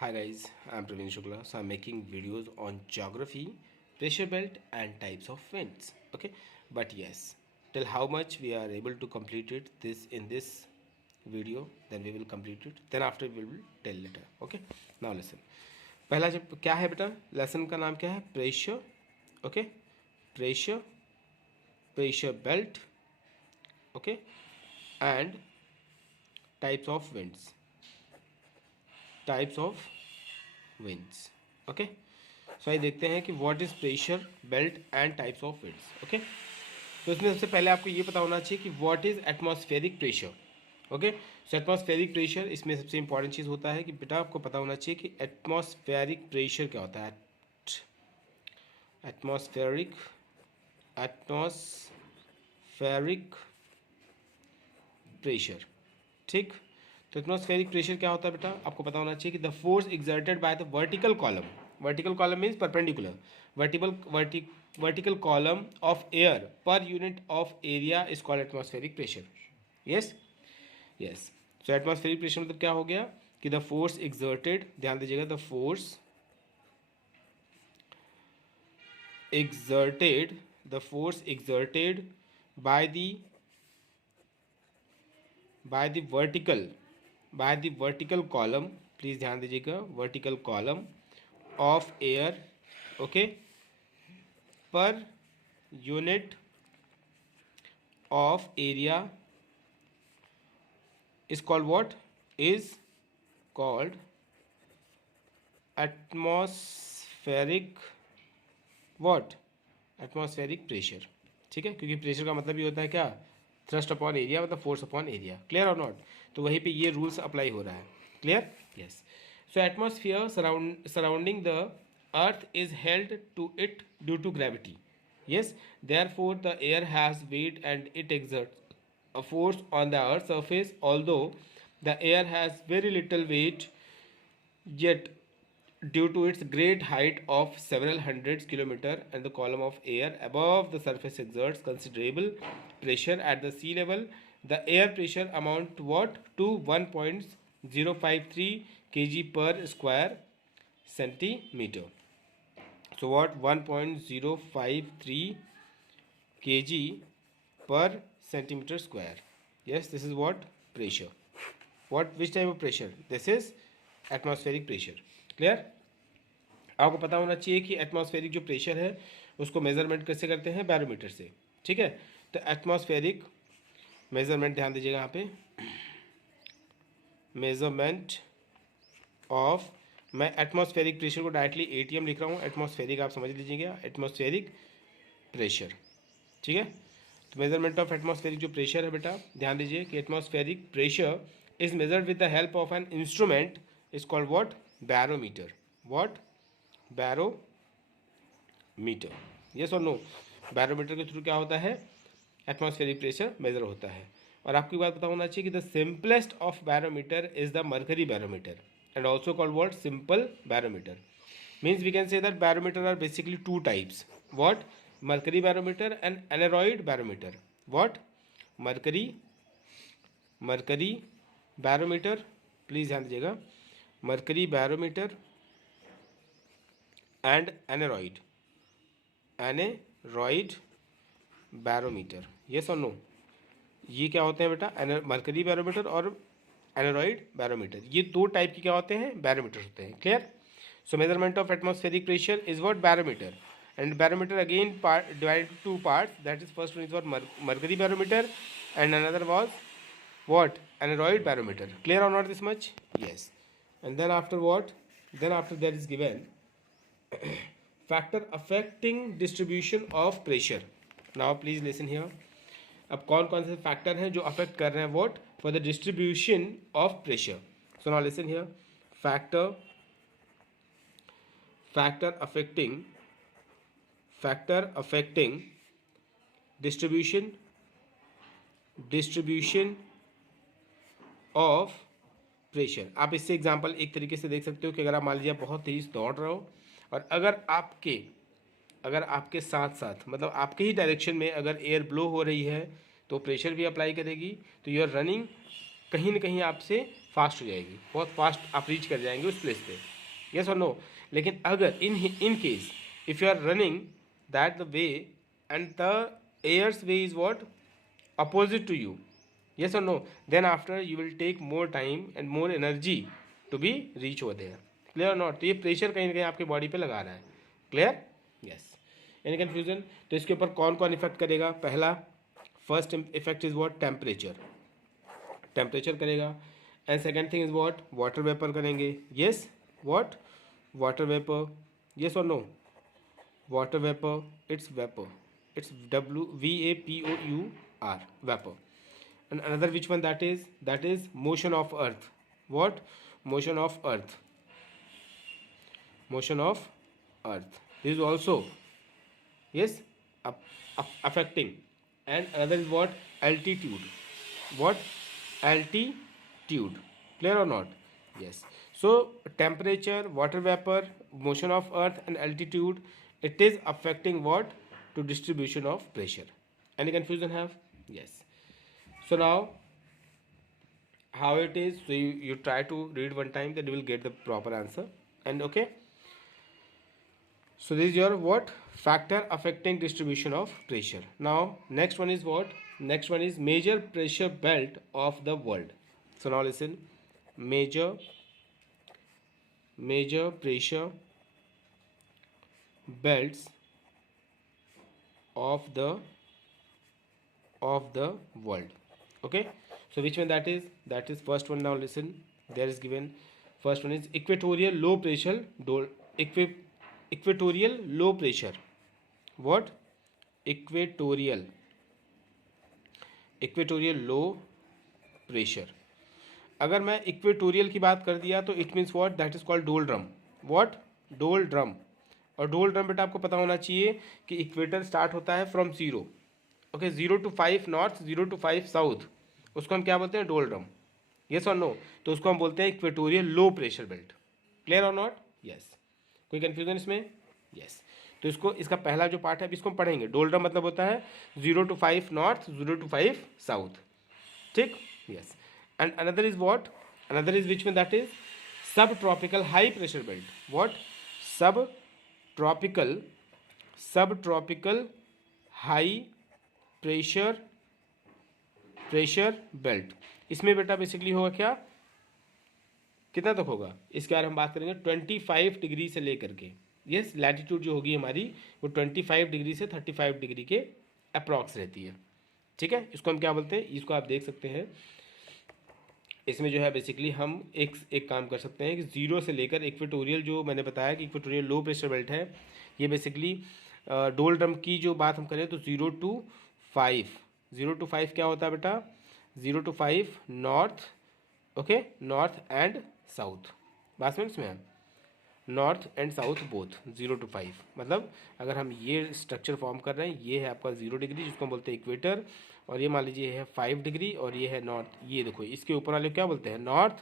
Hi guys, I'm Praveen Shukla. So I'm making videos on geography, pressure belt and types of winds. Okay, but yes, till how much we are able to complete it this in this video, then we will complete it. Then after we will tell later. Okay, now listen. पहला जब क्या है बेटा, lesson का नाम क्या है? Pressure. Okay, pressure, pressure belt. Okay, and types of winds. Types of winds. Okay, so आइए देखते हैं कि what is pressure belt and types of winds. Okay, तो इसमें सबसे पहले आपको ये पता होना चाहिए कि what is atmospheric pressure. Okay, so atmospheric pressure इसमें सबसे इंपॉर्टेंट चीज़ होता है कि बेटा आपको पता होना चाहिए कि एटमॉस्फेरिक प्रेशर क्या होता है. Atmospheric atmospheric pressure. ठीक, तो एटमॉस्फेरिक प्रेशर क्या होता है बेटा, आपको पता होना चाहिए कि the force exerted by the vertical column. Vertical column means perpendicular. Vertical column of air per unit of area is called atmospheric pressure. Yes yes, so atmospheric pressure मतलब क्या हो गया कि द फोर्स एक्सर्टेड, ध्यान दीजिएगा, the force exerted by the vertical column, please ध्यान दीजिएगा, vertical column of air. Okay, per unit of area is called what, is called atmospheric what, atmospheric pressure. ठीक है, क्योंकि प्रेशर का मतलब ये होता है क्या, थ्रस्ट अपॉन एरिया, मतलब फोर्स अपॉन एरिया. क्लियर और नॉट? तो वहीं पे ये रूल्स अप्लाई हो रहा है. Clear? Yes. So atmosphere surrounding the earth is held to it due to gravity. Yes, therefore the air has weight and it exerts a force on the earth's surface. Although the air has very little weight, yet due to its great height of several hundreds kilometers and the column of air above the surface exerts considerable pressure at the sea level. The air pressure amount to what? To 1.053 kg per square centimeter. So what? 1.053 kg per centimeter square. Yes, this is what? Pressure. What? Which type of pressure? This is atmospheric pressure. Clear? आपको पता होना चाहिए कि atmospheric जो pressure है उसको measurement कैसे करते हैं? बैरोमीटर से. ठीक है, तो एटमॉस्फेरिक मेजरमेंट, ध्यान दीजिएगा यहाँ पे, मेजरमेंट ऑफ, मैं एटमॉस्फेरिक प्रेशर को डायरेक्टली एटीएम लिख रहा हूँ, एटमॉस्फेरिक आप समझ लीजिएगा, एटमॉस्फेरिक प्रेशर. ठीक है, तो मेजरमेंट ऑफ एटमॉस्फेरिक जो प्रेशर है बेटा, ध्यान दीजिए कि atmospheric pressure is measured with the help of an instrument is called what? Barometer. What? Barometer. Yes और नो? बैरोमीटर के थ्रू क्या होता है? एटमॉस्फेरिक प्रेशर मेजर होता है. और आपको बात पता होना चाहिए कि the simplest of barometer is the mercury barometer and also called what? Simple barometer. Means we can say that barometer are basically two types. What? Mercury barometer and aneroid barometer. What? Mercury barometer, please ध्यान दीजिएगा, mercury barometer and aneroid barometer. Yes or no? ये क्या होते हैं बेटा? Mercury barometer और एनोरॉइड barometer, ये दो टाइप के क्या होते हैं? बैरोमीटर होते हैं. Clear? So measurement of atmospheric pressure is what? Barometer. And barometer again divided two parts, that is first one is what? Mercury barometer and another was what? Aneroid barometer. Clear और not this much? Yes. And then after what? Then after that is given factor affecting distribution of pressure. Now please listen here. अब कौन कौन से factor हैं जो affect कर रहे हैं what? For the distribution of pressure. So now listen here. Factor affecting distribution of pressure. आप इससे एग्जांपल एक तरीके से देख सकते हो कि अगर आप मान लीजिए बहुत तेज दौड़ रहे हो और अगर आपके साथ साथ, मतलब आपके ही डायरेक्शन में अगर एयर ब्लो हो रही है तो प्रेशर भी अप्लाई करेगी, तो यू आर रनिंग, कहीं ना कहीं आपसे फास्ट हो जाएगी, बहुत फास्ट आप रीच कर जाएंगे उस प्लेस पे, यस और नो। लेकिन अगर in case if you are running that the way and the air's way is what opposite to you, yes or no, then after you will take more time and more energy to be reach over there, clear or not। तो ये pressure कहीं ना कहीं आपके body पे लगा रहा है, क्लियर, यस। Any confusion? तो इसके ऊपर कौन कौन इफेक्ट करेगा? पहला first effect is what temperature, temperature करेगा। And second thing is what water vapour करेंगे, yes what water vapour, yes और no, water vapor, it's vapor, it's VAPOUR, vapor। And another which one, that is motion of earth, what motion of earth, motion of earth, this is also, yes, affecting। And another is what altitude, what altitude, clear or not, yes। So temperature, water vapor, motion of earth and altitude, it is affecting what to distribution of pressure। Any confusion have? Yes। So now how it is, so you try to read one time, then you will get the proper answer, and okay, so this is your what factor affecting distribution of pressure। Now next one is what, next one is major pressure belt of the world। So now listen, major pressure belts of the world, okay। So which one that is, first one। Now listen, there is given, first one is equatorial low pressure equatorial low pressure, what equatorial low pressure. अगर मैं equatorial की बात कर दिया तो it means what, that is called डोल drum, what डोल drum. और डोल ड्रम बेटा आपको पता होना चाहिए कि इक्वेटर स्टार्ट होता है from zero, okay, 0 to 5 north, 0 to 5 south, उसको हम क्या बोलते हैं, डोल ड्रम, यस और नो। तो उसको हम बोलते हैं equatorial low pressure belt, clear और नॉट, यस। कोई कंफ्यूजन इसमें? यस। तो इसको, इसका पहला जो पार्ट है अभी इसको हम पढ़ेंगे। डोल ड्रम मतलब होता है 0 to 5 नॉर्थ, 0 to 5 साउथ, ठीक, yes. And another is what, another is which one, that is subtropical high pressure belt, what subtropical high pressure belt. इसमें बेटा बेसिकली होगा क्या, कितना तक होगा इसके बारे में हम बात करेंगे, 25 डिग्री से लेकर के, यस, लैटिट्यूड जो होगी हमारी वो 25 डिग्री से 35 डिग्री के अप्रॉक्स रहती है, ठीक है। इसको हम क्या बोलते हैं, इसको आप देख सकते हैं, इसमें जो है बेसिकली हम एक काम कर सकते हैं कि जीरो से लेकर इक्वेटोरियल, जो मैंने बताया कि इक्वेटोरियल लो प्रेशर बेल्ट है, ये बेसिकली डोल ड्रम की जो बात हम करें तो 0 to 5 क्या होता है बेटा, 0 to 5 north, okay, north and south, बात समझ में, north and south both 0 to 5, मतलब अगर हम ये स्ट्रक्चर फॉर्म कर रहे हैं, ये है आपका 0 डिग्री जिसको हम बोलते हैं इक्वेटर, और ये मान लीजिए है 5 डिग्री, और ये है नॉर्थ, ये देखो इसके ऊपर वाले क्या बोलते हैं नॉर्थ,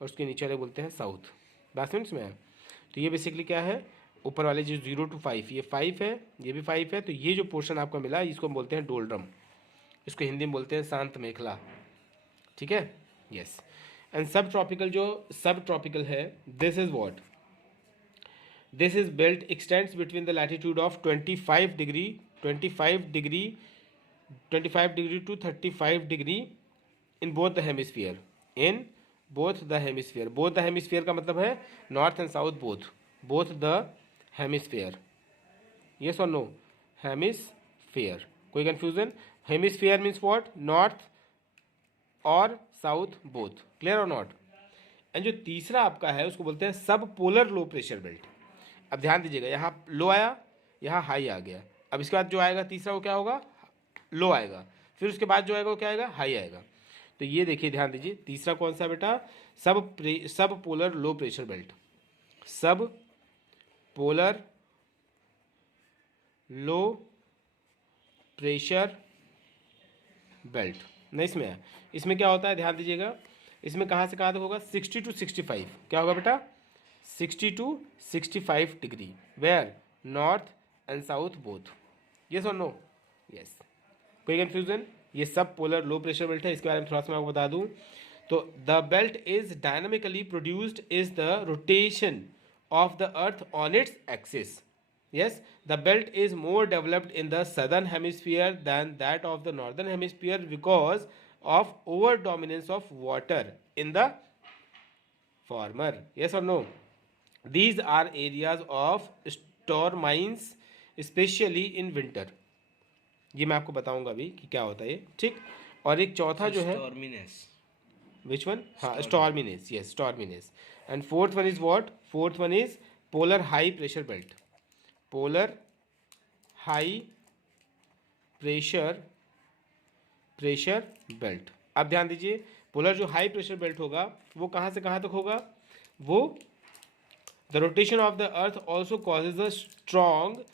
और उसके नीचे वाले बोलते हैं साउथ, बात समझ में है। तो ये बेसिकली क्या है, ऊपर वाले जो 0 to 5, ये 5 है, ये भी 5 है, तो ये जो पोर्शन आपको मिला इसको हम बोलते हैं डोल ड्रम, इसको हिंदी में बोलते हैं शांत मेखला, ठीक है, यस। एंड सब ट्रॉपिकल, जो सब ट्रॉपिकल है, this is what, this is belt extends between the latitude of 25 degree to 35 degree in both the hemisphere, in both the hemisphere का मतलब है north and south, both the hemisphere, yes or no, hemisphere, कोई confusion, hemisphere means what, north और south both, clear or not। And जो तीसरा आपका है उसको बोलते हैं सब पोलर लो प्रेशर बेल्ट। अब ध्यान दीजिएगा, यहाँ लो आया, यहाँ हाई आ गया, अब इसके बाद जो आएगा तीसरा वो क्या होगा, लो आएगा, फिर उसके बाद जो आएगा वो क्या आएगा, हाई आएगा। तो ये देखिए, ध्यान दीजिए, तीसरा कौन सा बेटा, सब पोलर लो प्रेशर बेल्ट, सब पोलर लो प्रेशर बेल्ट, नहीं इसमें है, इसमें क्या होता है, ध्यान दीजिएगा, इसमें कहाँ से कहाँ तक होगा, 60 to 65, क्या होगा बेटा, 60 to 65 degree, where north and south both, yes और नो, यस। कोई कंफ्यूजन, ये सब पोलर लो प्रेशर बेल्ट है। इसके बारे में थोड़ा सा मैं आपको बता दूं, तो the belt is dynamically produced is the rotation of the earth on its axis. Yes, the belt is more developed in the southern hemisphere than that of the northern hemisphere because of over dominance of water in the former. Yes or no? These are areas of storm mines, especially in winter. ये मैं आपको बताऊंगा अभी कि क्या होता है ये, ठीक. और एक चौथा जो है, Storminess. विच वन, हाँ, Storm. Storminess. Yes, storminess. And fourth one is what? Fourth one is polar high pressure belt. Polar high pressure belt. अब ध्यान दीजिए, पोलर जो हाई प्रेशर बेल्ट होगा वो कहाँ से कहाँ तक होगा? वो the rotation of the earth also causes a strong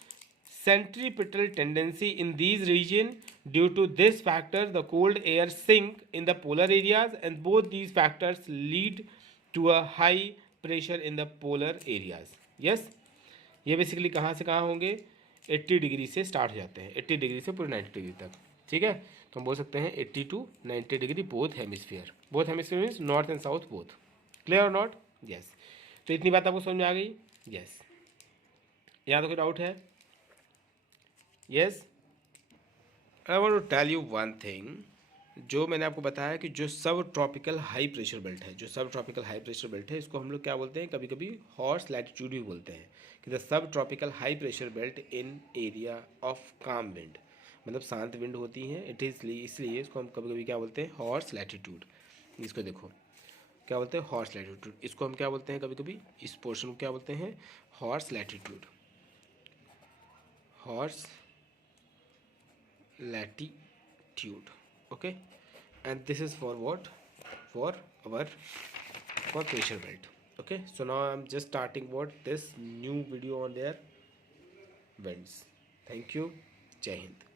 centripetal tendency in these region. Due to this factor, the cold air sink in the polar areas, and both these factors lead to a high pressure in the polar areas. Yes, ये basically कहाँ से कहाँ होंगे? 80 degree से start हो जाते हैं, 80 degree से पूरे 90 डिग्री तक. ठीक है, तो हम बोल सकते हैं 80 to 90 degree both hemisphere. Both hemisphere means north and south both. Clear और नॉट? यस. तो इतनी बात आपको समझ में आ गई? यस. यहाँ तो कोई डाउट है? Yes. I want to tell you one thing. जो मैंने आपको बताया कि जो सब ट्रॉपिकल हाई प्रेशर बेल्ट है, जो सब ट्रॉपिकल हाई प्रेशर बेल्ट है, इसको हम लोग क्या बोलते हैं? कभी कभी हॉर्स लैटिट्यूड भी बोलते हैं. कि the sub tropical high pressure belt in area of काम विंड, मतलब शांत विंड होती हैं. इट इज इसलिए इसको हम कभी कभी क्या बोलते हैं? Horse latitude. इसको देखो क्या बोलते हैं? Horse latitude. इसको हम क्या बोलते हैं? कभी कभी इस पोर्शन को क्या बोलते हैं? Horse latitude. Horse latitude. Okay, and this is for what? For our for pressure belt. Okay, so now I'm just starting what this new video on their winds. Thank you. Jai Hind.